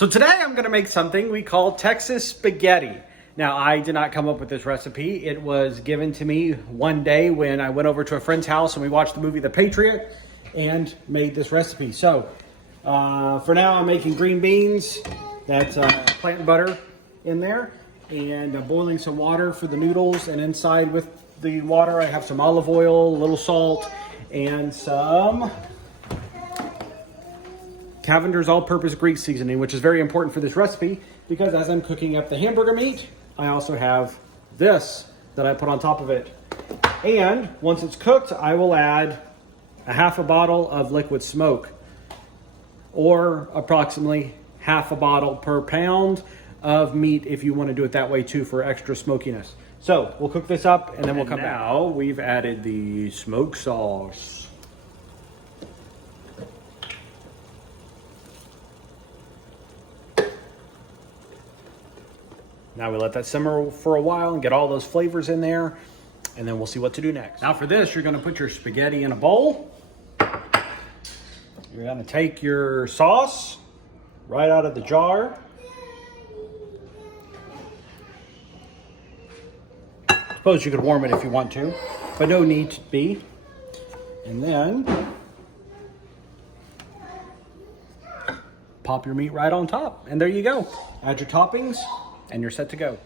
So today I'm going to make something we call Texas spaghetti. Now, I did not come up with this recipe. It was given to me one day when I went over to a friend's house and we watched the movie The Patriot and made this recipe. So for now, I'm making green beans. That's plant butter in there, and boiling some water for the noodles. And inside with the water, I have some olive oil, a little salt, and some Cavender's all-purpose grease seasoning, which is very important for this recipe because as I'm cooking up the hamburger meat, I also have this that I put on top of it. And once it's cooked, I will add a half a bottle of liquid smoke, or approximately half a bottle per pound of meat if you want to do it that way too for extra smokiness. So we'll cook this up and then we'll come back. Now we've added the smoke sauce. Now we let that simmer for a while and get all those flavors in there, and then we'll see what to do next. Now for this, you're gonna put your spaghetti in a bowl. You're gonna take your sauce right out of the jar. I suppose you could warm it if you want to, but no need to be. And then pop your meat right on top, and there you go. Add your toppings, and you're set to go.